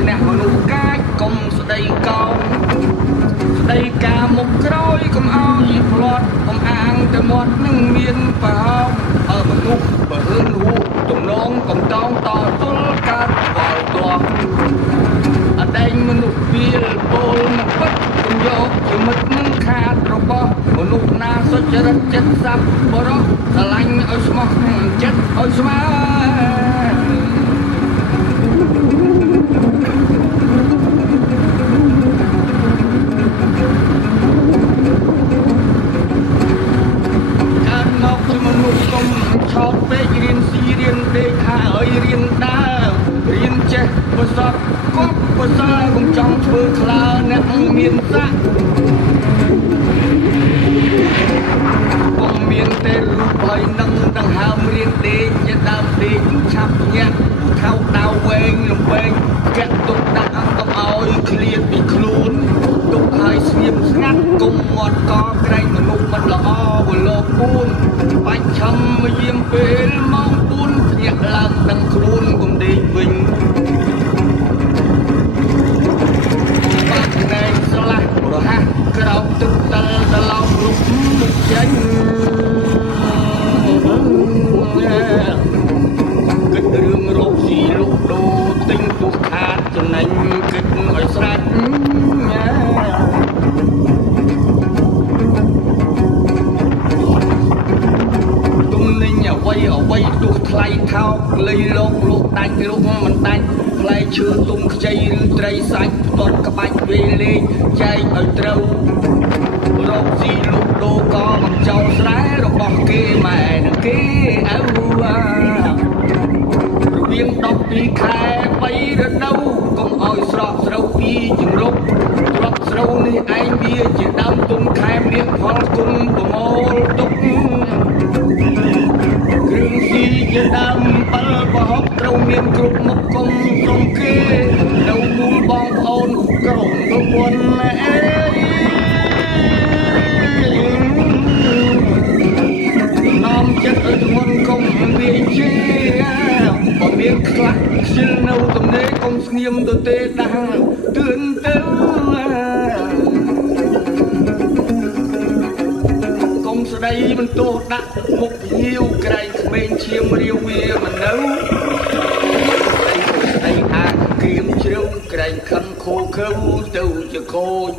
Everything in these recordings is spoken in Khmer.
ឆ្នះមនុស្សកាចកុំស្ដីកោស្ដីការមុខក្រោយកុំឲ្យផ្លាត់កុំអាងតែមាត់នឹងមានប្រហោងមនុស្សបើហឺនហួរទំនងកំតោងតទល់កាត់វល់ទោះអដែងមនុស្សវាលពលមកពិតកុំយកជាមិត្តនឹងខាតរបស់មនុស្សណាសុចរិតចិត្តសប្បុរសស្រឡាញ់ឲ្យស្មោះចិត្តឲ្យស្មើឆោតពេករៀនស៊ីរៀនដេកហើយរៀនដើររៀនចេះប្រសពគប់ប្រសើរកុំចង់ធ្វើខ្លើអ្នកមានស័ក្តិកុំមានតែរូបហើយនឹងដង្ហើមរៀនដេកជាដើមដេកឆាប់ញាក់ខោដៅវែងលំវែងកាក់ទុកដាក់កុំឲ្យឃ្លាតពីខ្លួនទុកឲ្យស្ងៀមស្ងាត់កុំមាត់កក្រែងមនុស្សមិនល្អវលោក4បាច់ឆឹមមកយាមពេលម៉ោង4ភ្ញាក់ឡើងដឹងខ្លួនកុំដេកវិញបាក់ណែងស្លាស់រហ័សក្រោកទឹកតិលដល់ឡោកលុបមុខចេញគិតរឿងរកស៊ីលុកដូរទិញទូខាតចំណេញគិតឲ្យស្រេចអ្វីទោះថ្លៃថោកលៃលោកដាច់លោកមិនដាច់ផ្លែឈើទុំខ្ចីឬត្រីសាច់ផ្ទាត់ក្បាច់វេលេខចែកឲ្យត្រូវរកស៊ីលុកដូរក៏មិនចោលស្រែរបស់គេម៉ែនឹងគេអើរវាង12ខែ3រដូវកុំឲ្យស្រកស្រូវពីជំរុកទ្របស្រូវនេះឯងវាជាដើមទុំខែមានផលគុណប្រមូលទុកគ្រឿងស៊ីជាដើមបើប្រហុកត្រូវមានគ្រប់មុខកុំសុំគេនៅមូលបងប្អូនក្រុមប្រពន្ធអេនាំចិត្តឲ្យធ្ងន់កុំវាជាបើមានខ្លះខ្ជិលនៅទំនេរកុំស្ងៀមទៅទេដាស់ទឿនទៅស្ដីបន្ទោសដាក់មុខញៀវក្រែងក្មេងឈាមរាវវាមិននៅស្ដីអាគៀមជ្រៅក្រែងខឹងខូខើទៅជាខូច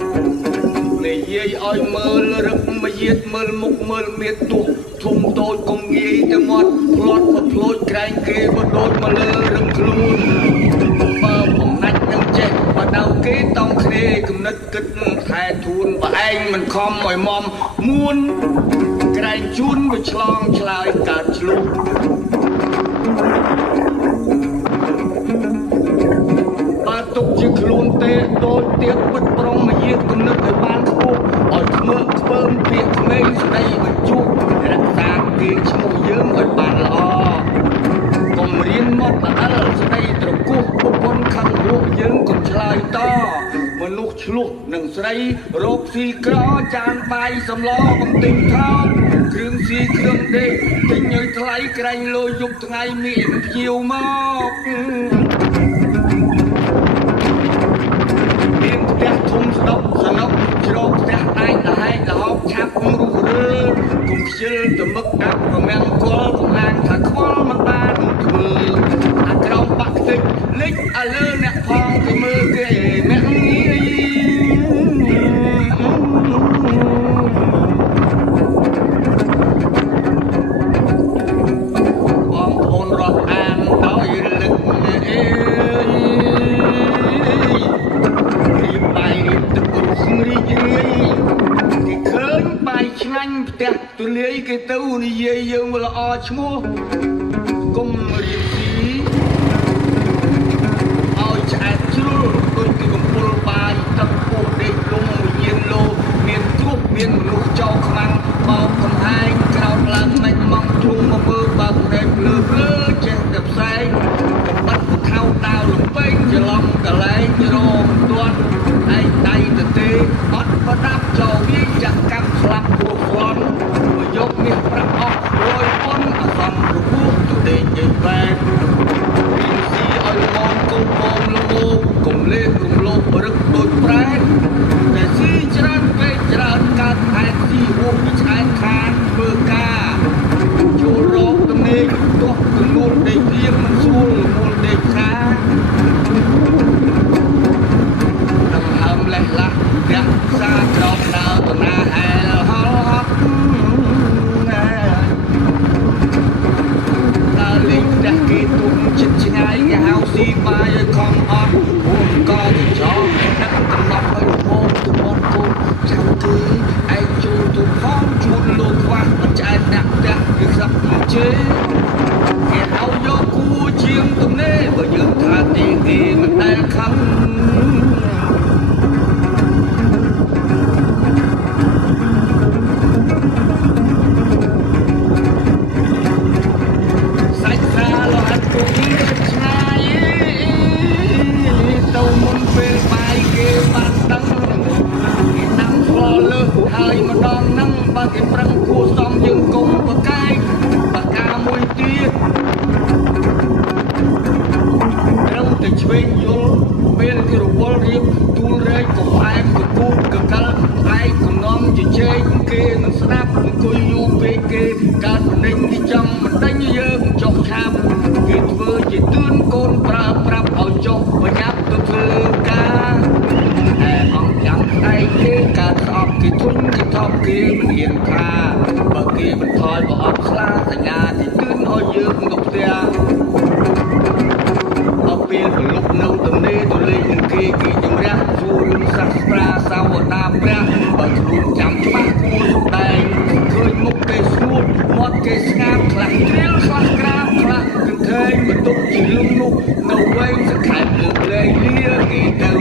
និយាយឲ្យមើលរឹកមកយាតមើលមុខមើលមៀតទោះធំតូចកុំងាយទៅមាត់ផ្លាត់មកផ្លូចក្រែងគេបដូតមកលើរឹងខ្លួនបើបំណាច់នឹងចេះបើដៅគេតង់គ្នាគំនិតគិតថែធួនបើឯងមិនខំឲ្យមុំមួនក្រែងជូនវាឆ្លងឆ្លើយកើតឆ្លុះបើទុកជាខ្លួនទេដូចទៀតពិតប្រុងមកយាតគំនិតឲ្យបានខ្ពស់ឲ្យខ្មើខ្ពើមពាក្យក្មេងស្ដីបញ្ជុះរក្សាគេឈ្មោះយើងឲ្យបានល្អកុំរៀនមកអលស្ដីត្រគោះប្រពន្ធខឹងរស់យើងកុំឆ្លើយតមនុស្សឆ្លោះនឹងស្រីរោគស៊ីក្រចានបាយសម្លកំទិញថោកគ្រឿងស៊ីគ្រឿងដេកទិញឲ្យថ្លៃក្រែងលោយប់ថ្ងៃមានភ្ញៀវមកមានផ្ទះធំស្ដុកសនុកជ្រោកផ្ទះតែងដហែកដហោកឆាប់រុះរើកុំខ្ជិលទៅមឹកដាក់ប្រមាំងគល់កុំអាងថាខ្វល់មិនបានធ្វើអាក្រោមបាក់ខ្ទេចលិចឲ្យលើអ្នកផងគេមើលគេអ្នកងាយបងប្អូនរត់អានដោយរលឹករៀបបាយរៀបទឹករុះរីករាយគេឃើញបាយឆ្ងាញ់ផ្ទះទូលាយគេទៅនិយាយយើងវាល្អឈ្មោះកុំរៀបស៊ីឲ្យឆ្អែតជ្រុលដូចគេកំពុលបាយទឹកពោះដេកលំវិញ្ញាណលោមានគ្រប់មានមនុស្សចោលខ្មាំងបោកកំហែងក្រោតឡើងមិនមកជុំមកមើលបើកដែកលើចេះតែផ្សែងកំបាត់ថៅដាវលំពេងច្រឡំកលែងរងទាត់ឯងដៃទៅទេអត់ប្រដាប់ចោលវាចាក់កាប់ស្លាប់ព្រោះស្លន់មកយកមាសប្រាក់អស់រយប៉ុនអសន្នរបួសទៅដេកយេបែករៀនស៊ីឲ្យមកកុំបងល្ងកុំ ពេលគេរវល់រៀបទូលរែកក៏ផ្អែមក៏គូកកាល់ឯកកំណំជជែកគេនឹងស្ដាប់អង្គុយយូរពេកគេកើតនិញគេចង់មិនដេញយើងចុះឆាប់គេធ្វើជាទឿនកូនប្រើប្រាប់ឲ្យចុះបញ្ញាប់ទៅធ្វើការអង្គចាំស្អែកគេកើតស្អប់គេធុញគេថប់គេមិនហ៊ានថាបើគេមិនថយក៏អត់ខ្លាសញ្ញាគេទឿនឲ្យយើងទៅផ្ទះដល់ពេលប្រលប់នៅទំនេរទៅលេងនឹងគេជំរះសួររឿងសាស្ត្រាសាវតាព្រះបើខ្លួនចាំច្បាស់គួរសម្ដែងឃើញមុខគេស្ងួតមាត់គេស្ងាត់ខ្លះជ្រៀលខ្លះក្រាបខ្លះកន្លែងបន្ទុកជាលឹងនោះនៅវែងសង្ខេបលើកលែងលាគេទៅ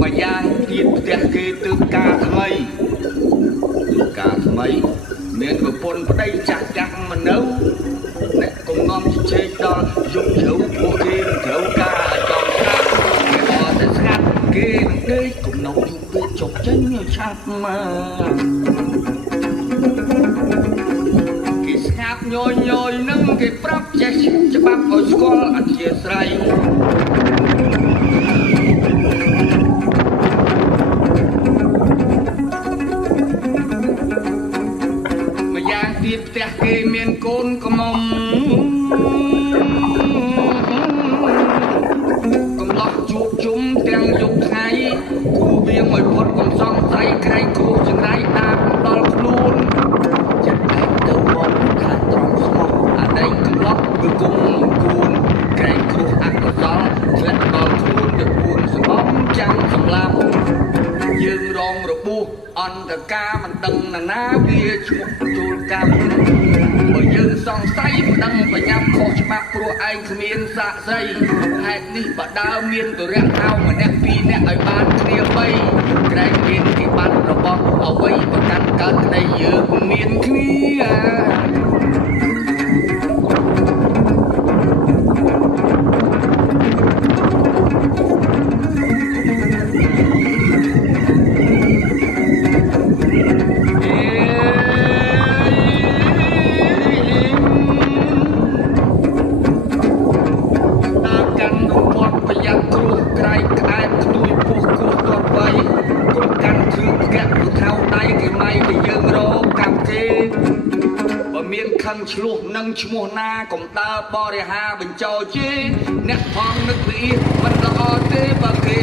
មួយយ៉ាងទៀតផ្ទះគេទើបការថ្មីមានប្រពន្ធប្តីចាស់មិននៅអ្នកកុំនាំជជែកដល់យប់ជ្រៅពួកគេនឹងត្រូវការចង់ស្ដាប់គេអត់តែស្ងាត់គេនឹងដេកកុំនៅយូរពេកចុកចេញឆាប់មកគេស្ងាត់ញយនឹងគេប្រាប់ចេះច្បាប់ឲ្យស្គាល់អធិស្ឋានផ្ទះគេមានកូនកំមុំកំឡោះជួបជុំទាំងយប់ថ្ងៃគូវាងឲ្យផុតកំសងស្រីក្រែងគ្រោះចង្រៃតាមដល់ខ្លួនចាក់ឯងទៅមកខាងត្រង់ស្មោះអាដែងកំឡោះគឺគុំគួនក្រែងគ្រោះអកុសលធ្លាក់ដល់ខ្លួនទៅពួនសំបំចាំសម្លាប់យើងរងរបួសអន្តការមិនដឹងណាវាឈ្មោះចូលកម្មបើយើងសង្ស័យមិនដឹងបញ្ញាប់ខុសច្បាប់ព្រោះឯងគ្មានសាក្សីហេតុនេះបើដើមមានទរៈហៅម្នាក់ពីរនាក់ឲ្យបានគ្នា3ក្រែងមានគេបាត់របស់អ្វីប្រកាន់កើតក្តីយើងមានគ្នាឆ្លោះនឹងឈ្មោះណាកុំដើរបរិហាបញ្ចោជេអ្នកផងនឹកវិមិនល្អទេបើគេ